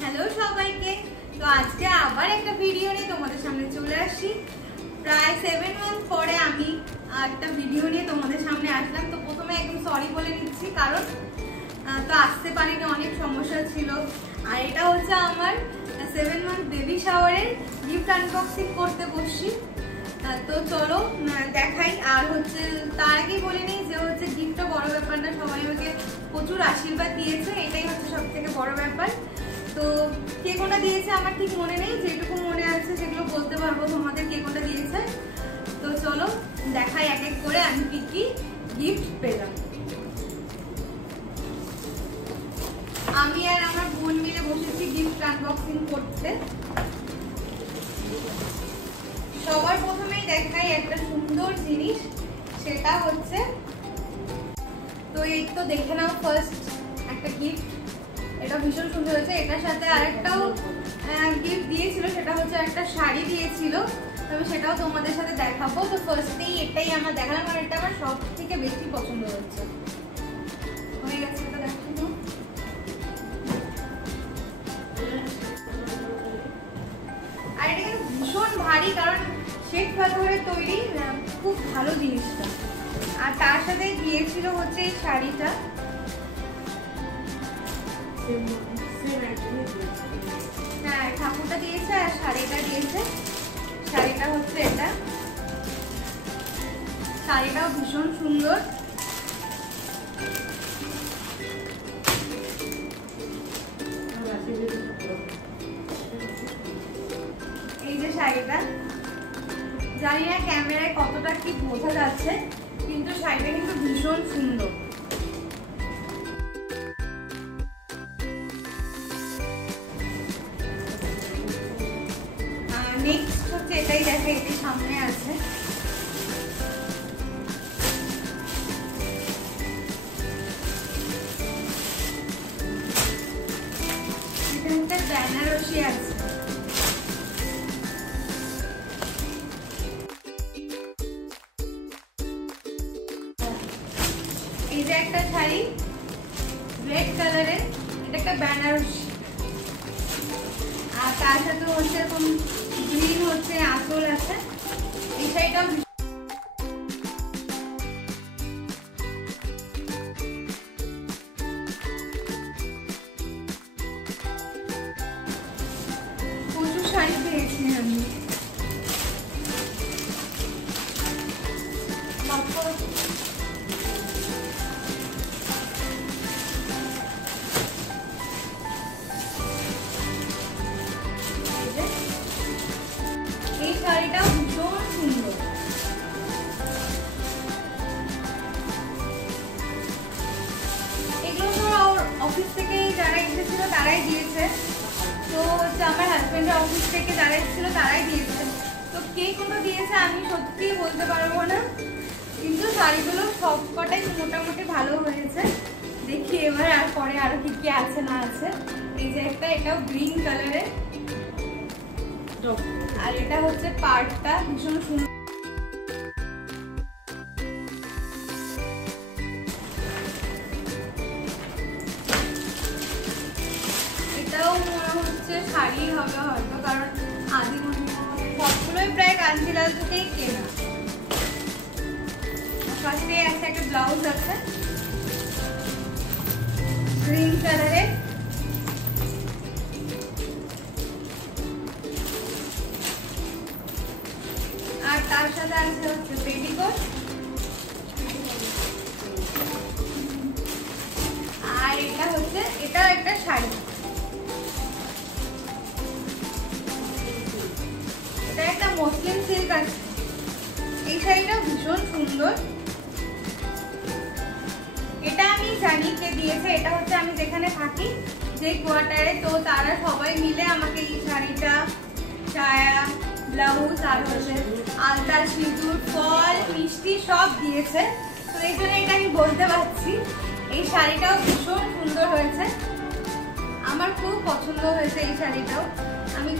Hello সবাইকে। তো আজকে আবার একটা ভিডিও নিয়ে তোমাদের সামনে চলে আসি। প্রায় 7 মান্থ পরে আমি একটা ভিডিও নিয়ে তোমাদের সামনে আসলাম। তো প্রথমে একদম সরি বলে নিচ্ছি, কারণ তো আসতে পারিনি, অনেক সমস্যা ছিল। আর এটা হচ্ছে আমার 7 মান্থ বেবি শাওয়ারের গিফট আনবক্সিং করতে বসছি। তো চলো দেখাই। আর হচ্ছে তার আগেই বলে নিই যে হচ্ছে গিফটটা বড় ব্যাপার না, সবাই আমাকে প্রচুর আশীর্বাদ দিয়েছে, এটাই হচ্ছে সব থেকে বড় ব্যাপার। তো কে কোনটা দিয়েছে আমার ঠিক মনে নেই, যেটুকু মনে আছে সেগুলো বলতে পারবো তোমাদের কে কোনটা দিয়েছে। তো চলো দেখাই এক এক করে আমি কি কি গিফট পেলাম। আমি আর আমার বোন মিলে বসেছি গিফট আনবক্সিং করতে। সবার প্রথমেই দেখাই একটা সুন্দর জিনিস, সেটা হচ্ছে, তো এই তো দেখে নাও ফার্স্ট একটা গিফট। এটা ভীষণ সুন্দর হয়েছে। এটার সাথে আরেকটাও গিফট দিয়েছিল, সেটা হচ্ছে একটা শাড়ি দিয়েছিল, তবে সেটাও তোমাদের সাথে দেখাবো। তো ফার্স্টেই এটাই আমার দেখালাম, আর এটা আমার সব থেকে বেশি পছন্দ হচ্ছে। হয়ে গেছে, এটা দেখানো। আর এটা কিন্তু ভীষণ ভারী, কারণ শ্বেত পাথরের তৈরি, খুব ভালো জিনিসটা। আর তার সাথে দিয়েছিল হচ্ছে এই শাড়িটা। হ্যাঁ, ঠাকুরটা দিয়েছে আর শাড়িটা দিয়েছে। শাড়িটা হচ্ছে এটা, শাড়িটাও ভীষণ সুন্দর। এই যে শাড়িটা, জানি না ক্যামেরায় কতটা কি বোঝা যাচ্ছে, কিন্তু শাড়িটা কিন্তু ভীষণ সুন্দর। নেক্সট হচ্ছে এটাই, দেখে এটি সামনে আছে। এখানটা বেনারসি আছে। এই যে একটা শাড়ি রেড কালারের, এটা একটা বেনারসি। আর তার সাথে হচ্ছে এরকম গ্রিন হচ্ছে আঁচল আছে। এই শাড়িটাও প্রচুর শাড়ি পেয়েছি আমি। এই শাড়িটাও ভীষণ সুন্দর। এগুলো তো অফিস থেকে যারা এসেছিল তারাই দিয়েছে। তো হচ্ছে আমার হাজবেন্ডের অফিস থেকে যারা এসেছিল তারাই দিয়েছে। তো কে কোনটা দিয়েছে আমি সত্যিই বলতে পারবো না, কিন্তু শাড়িগুলো সব কটাই মোটামুটি ভালো হয়েছে। দেখি এবার আর পরে আরো কি কি আছে না আছে। এই যে একটা, এটাও গ্রিন কালারের, আর এটা হচ্ছে পাড়টা ভীষণ সুন্দর। এটাও মনে হচ্ছে শাড়ি হবে হয়তো, কারণ আদি সবগুলোই প্রায় কাঞ্জিলাল থেকেই কেনা। ফার্স্টে আছে একটা ব্লাউজ আছে গ্রিন কালারের, আর তার সাথে আছে হচ্ছে পেটিকোট। আর এটা হচ্ছে, এটা একটা শাড়ি, এটা একটা মসলিন সিল্ক আছে। এই শাড়িটা ভীষণ সুন্দর। এটা আমি জানি কে দিয়েছে, এটা হচ্ছে আমি যেখানে থাকি, যে কোয়ার্টারে, তো তারা সবাই মিলে আমাকে এই শাড়িটা, সায়া, ব্লাউজ আর হচ্ছে আলতা, সিঁদুর, ফল, মিষ্টি সব দিয়েছে। তো এই জন্য এটা আমি বলতে পারছি। এই শাড়িটাও ভীষণ সুন্দর হয়েছে, আমার খুব পছন্দ হয়েছে এই শাড়িটাও। আমি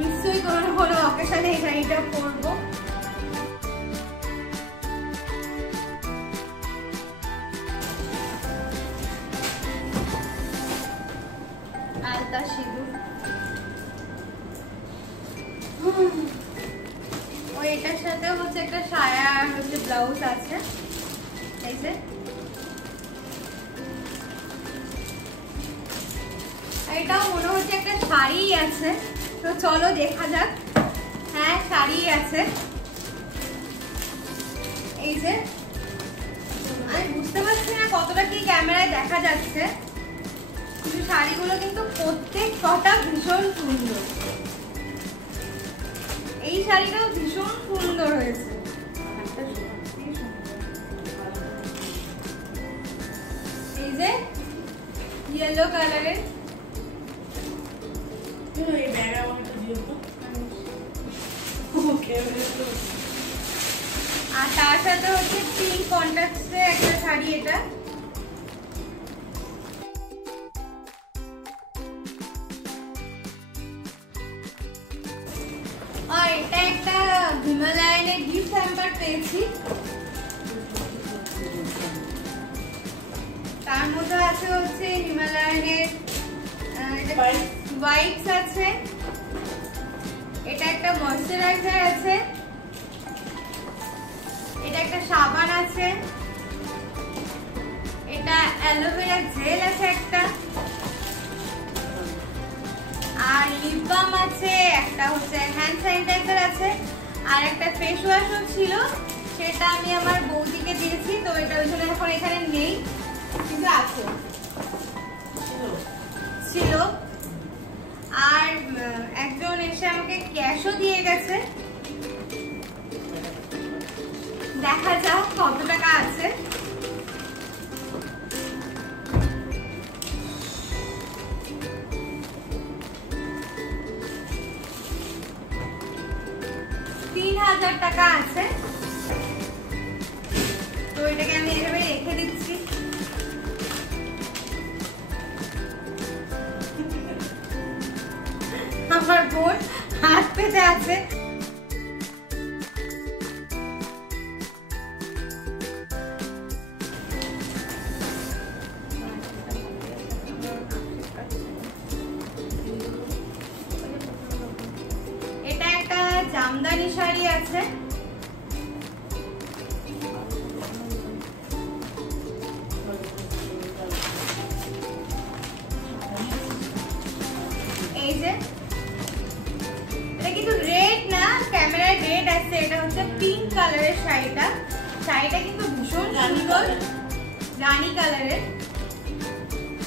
নিশ্চয়ই কোনো না কোনো অকেশনে এই শাড়িটা পরবো। আলতা সাদা সিঁদুর। ওই এটার সাথে হচ্ছে একটা সায়া আর হচ্ছে ব্লাউজ আছে, এই যে। এটাও মনে হচ্ছে একটা শাড়ি আছে, তো চলো দেখা যাক। হ্যাঁ শাড়ি আছে, এই যে। আমি বুঝতে পারছি না কতটা কি ক্যামেরায় দেখা যাচ্ছে, কিন্তু শাড়িগুলো কিন্তু প্রত্যেক কটা ভীষণ সুন্দর। এই শাড়িটাও ভীষণ সুন্দর হয়েছে, এই যে ইয়েলো কালারের। আর তার সাথে হচ্ছে পিঙ্ক কন্ট্রাস্টে একটা শাড়ি এটা। আর এটা একটা হিমালয়ানের গিফট হ্যাম্পার পেয়েছি, তার মধ্যে আছে হচ্ছে হিমালয়ানের ওয়াইপস আছে, এটা একটা ময়শ্চারাইজার আছে, এটা একটা সাবান আছে, এটা অ্যালোভেরা জেল আছে একটা, আর লিপ বাম আছে, একটা হচ্ছে হ্যান্ড স্যানিটাইজার আছে, আর একটা ফেস ওয়াশও ছিল, সেটা আমি আমার বৌদিকে দিয়েছি, তো এটা ওই জন্য এখন এখানে নেই, কিন্তু আছে ছিল। আর একজন এসে আমাকে ক্যাশও দিয়ে গেছে, দেখা যাক কত টাকা আছে। $3000 টাকা আছে, তো এটাকে আমি এভাবে রেখে দিচ্ছি। আমার বোন হাত পেতে আছে। এটা একটা জামদানি শাড়ি আছে, এই যে। এটা কিন্তু রেড না, ক্যামেরায় রেড আছে, এটা হচ্ছে পিঙ্ক কালারের শাড়িটা। শাড়িটা কিন্তু ভীষণ সুন্দর, রানী কালারের,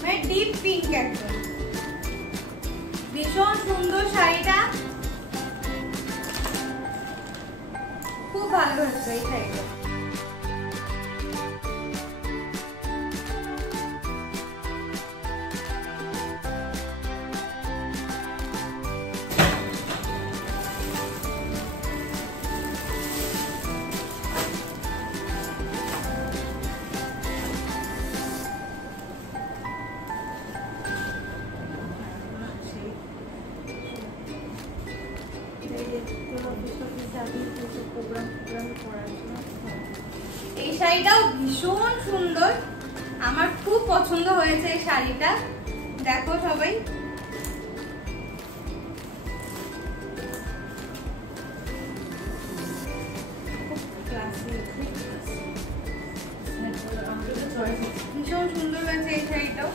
মানে ডিপ পিঙ্ক একদম, ভীষণ সুন্দর শাড়িটা, খুব ভালো হচ্ছে এই শাড়িটা। এই শাড়িটাও ভীষণ সুন্দর, আমার খুব পছন্দ হয়েছে এই শাড়িটা। দেখো সবাই, ভীষণ সুন্দর হয়েছে এই শাড়িটাও।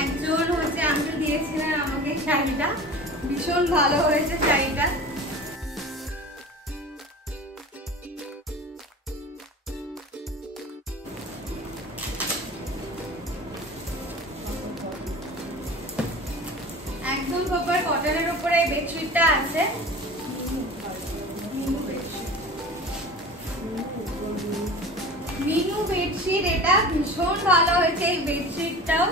একজন হচ্ছে আঙ্কেল দিয়েছিলেন আমাকে শাড়িটা, ভীষণ ভালো হয়েছে শাড়িটা। একদম প্রপার কটনের উপরে এই বেডশিটটা আছে, মিনু বেডশিট। এটা ভীষণ ভালো হয়েছে এই বেডশিটটাও,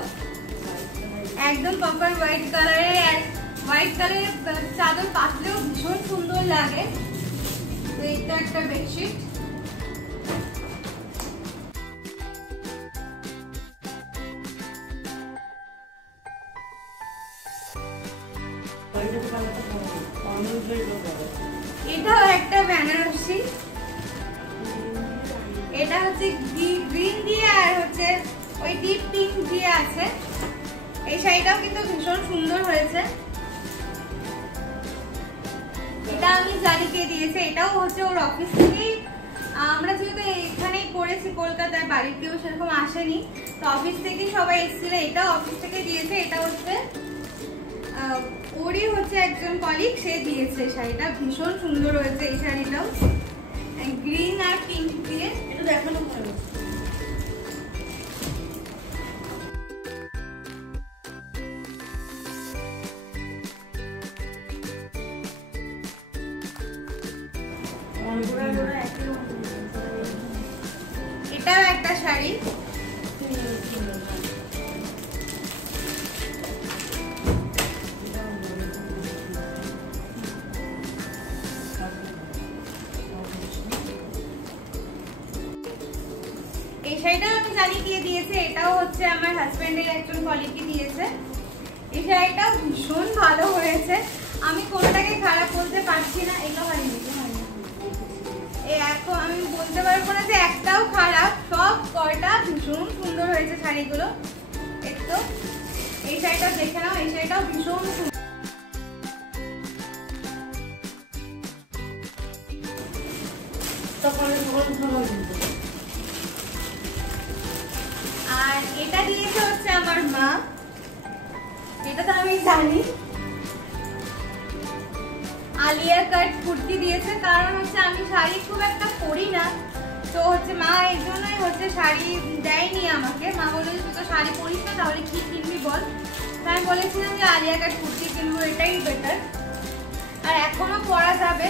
একদম প্রপার হোয়াইট কালারের, আর হোয়াইট কালারের চাদর পাতলেও ভীষণ সুন্দর লাগে। তো এটা একটা বেডশিট। এটাও একটা বেনারসি, এটা হচ্ছে গ্রিন দিয়ে আছে। এই শাড়িটাও কিন্তু ভীষণ সুন্দর হয়েছে। এটা আমি জানিকে দিয়েছে, এটাও হচ্ছে ওর অফিস থেকেই। আমরা যেহেতু এখানেই করেছি কলকাতায়, বাড়ির কেউ সেরকম আসেনি, তো অফিস থেকেই সবাই এসেছিল। এটা অফিস থেকে দিয়েছে। এটা হচ্ছে ওরই হচ্ছে একজন কলিগ, সে দিয়েছে শাড়িটা। ভীষণ সুন্দর হয়েছে এই শাড়িটাও, গ্রিন আর পিঙ্ক দিয়ে। এটা দেখানো ভালো। এটাও একটা শাড়ি। এই শাড়িটা আমি জানি কে দিয়েছে, এটাও হচ্ছে আমার হাজবেন্ডের একজন কলিগকে দিয়েছে। এই শাড়িটাও ভীষণ ভালো হয়েছে, আমি কোনটাকে খারাপ বলতে পারছি না। এটা ভালো এখন আমি বলতে পারবো না যে একটাও খারাপ, সব কয়টা ভীষণ সুন্দর হয়েছে শাড়িগুলো। একটু এই শাড়িটা দেখে নাও, এই শাড়িটাও ভীষণ সুন্দর। আর এটা দিয়েছে হচ্ছে আমার মা, এটা তো আমি জানি। আলিয়া কাট কুর্তি দিয়েছে, কারণ হচ্ছে আমি শাড়ি খুব একটা পরি না, তো হচ্ছে মা এই জন্যই হচ্ছে শাড়ি দেয়নি আমাকে। মা বলে তুই তো শাড়ি পরিস না, তাহলে কি কিনবি বল। আমি বলেছিলাম যে আলিয়া কাট কুর্তি কিনবো, এটাই বেটার, আর এখনো পরা যাবে,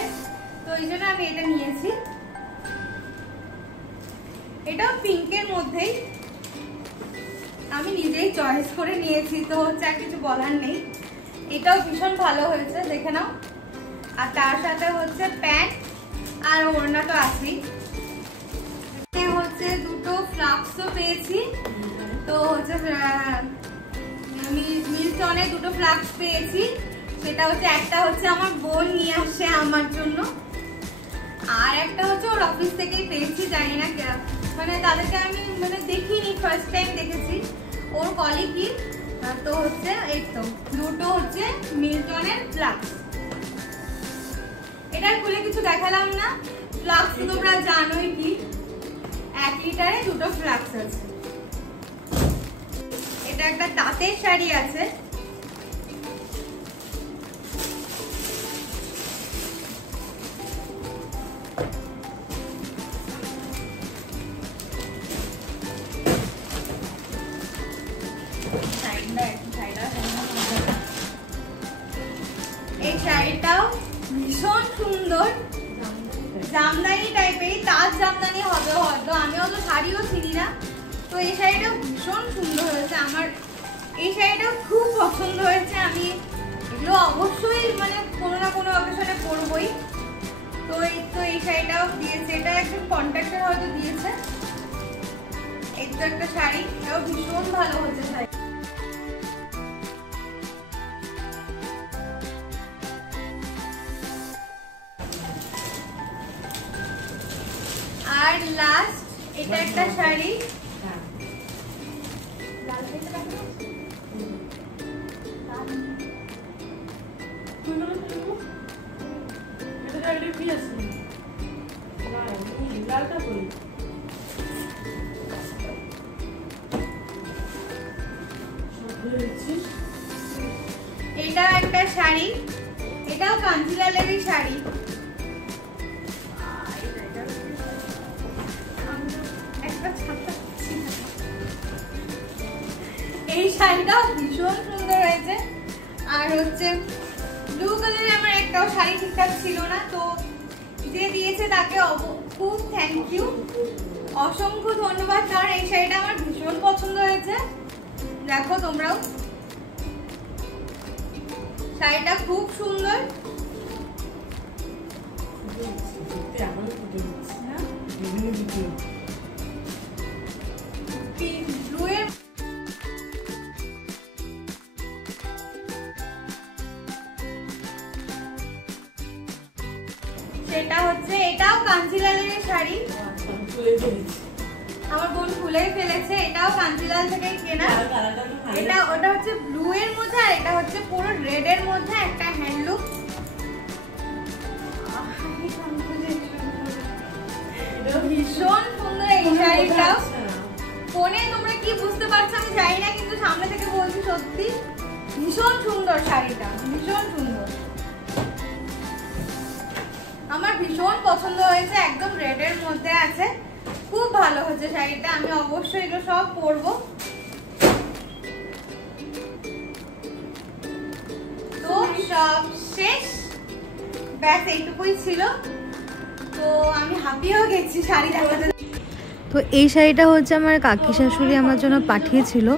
তো এই জন্য আমি এটা নিয়েছি। এটাও পিঙ্কের মধ্যেই, আমি নিজেই চয়েস করে নিয়েছি, তো হচ্ছে আর কিছু বলার নেই। এটাও ভীষণ ভালো হয়েছে, দেখে নাও। আর তার সাথে হচ্ছে প্যান্ট আর ওড়না তো আছেই। হচ্ছে দুটো ফ্লাক্সও পেয়েছি, তো হচ্ছে মিল্টনে দুটো ফ্লাক্স পেয়েছি। সেটা হচ্ছে একটা হচ্ছে আমার বোন নিয়ে আসছে আমার জন্য, আর একটা হচ্ছে ওর অফিস থেকেই পেয়েছি। জানি না মানে তাদেরকে আমি মানে দেখিনি, ফার্স্ট টাইম দেখেছি, ওর কলিগই। তো হচ্ছে এই তো দুটো হচ্ছে মিল্টনের ফ্লাক্স। এটা খুলে কিছু দেখালাম না, ফ্লাক্স তোমরা জানোই কি, 1 লিটারে দুটো ফ্লাক্স আছে। এটা একটা তাঁতের শাড়ি আছে, এই শাড়িটাও ভীষণ সুন্দর, জামদানি টাইপের, তাজ জামদানি হবে হয়তো, আমি অত শাড়িও চিনি না। তো এই শাড়িটাও ভীষণ সুন্দর হয়েছে, আমার এই শাড়িটাও খুব পছন্দ হয়েছে। আমি এগুলো অবশ্যই মানে কোনো না কোনো অকেশনে পরবই। তো এই শাড়িটাও দিয়েছে, এটা একজন কন্ট্রাক্টর হয়তো দিয়েছে। এই তো একটা শাড়ি, এটাও ভীষণ ভালো হয়েছে শাড়ি। আর লাস্ট এটা একটা শাড়ি, এটা একটা শাড়ি, এটাও কাঞ্জিলালেরই শাড়ি। এই শাড়িটাও ভীষণ সুন্দর হয়েছে। আর হচ্ছে ব্লু কালারের আমার একটাও শাড়ি ঠিকঠাক ছিল না, তো যে দিয়েছে তাকে খুব থ্যাংক ইউ, অসংখ্য ধন্যবাদ। কারণ এই শাড়িটা আমার ভীষণ পছন্দ হয়েছে। দেখো তোমরাও, শাড়িটা খুব সুন্দর। সেটা হচ্ছে এটাও কাঞ্জিলালের শাড়ি, আমার বোন খুলেই ফেলেছে। এটা এটাও কাঞ্জিলাল থেকে কেনা। এটা ওটা হচ্ছে ব্লু এর মধ্যে আর এটা হচ্ছে পুরো রেড এর মধ্যে একটা হ্যান্ডলুম। ভীষণ সুন্দর এই শাড়িটা। ফোনে তোমরা কি বুঝতে পারছো আমি জানি না, কিন্তু সামনে থেকে বলছি সত্যি ভীষণ সুন্দর শাড়িটা, ভীষণ সুন্দর। আমার ভীষণ পছন্দ হয়েছে, একদম রেড এর মধ্যে আছে, খুব ভালো হচ্ছে শাড়িটা। আমি অবশ্যই এগুলো সব পরবো। তো সব শেষ, ব্যাস এইটুকুই ছিল। তো আমি হাঁপিয়েও গেছি শাড়ি দেখাতে। তো এই শাড়িটা হচ্ছে আমার কাকি শাশুড়ি আমার জন্য পাঠিয়েছিল,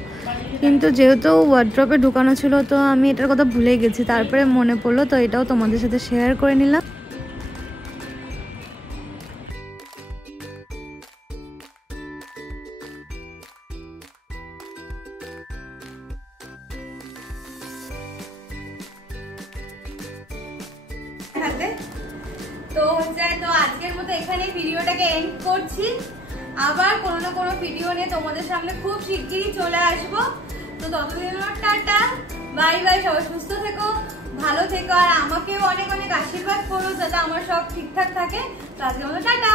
কিন্তু যেহেতু ওয়ার্ড্রপে ঢুকানো ছিল তো আমি এটার কথা ভুলে গেছি, তারপরে মনে পড়লো, তো এটাও তোমাদের সাথে শেয়ার করে নিলাম। তো আজকের মতো এখানে ভিডিওটাকে এন্ড করছি। আবার কোনো না কোনো ভিডিও নিয়ে তোমাদের সামনে খুব শিগগিরই চলে আসবো। তো ততদিন টাটা, বাই বাই। সবাই সুস্থ থেকো, ভালো থেকো, আর আমাকেও অনেক অনেক আশীর্বাদ করো যাতে আমার সব ঠিকঠাক থাকে। তো আজকের মতো টাটা।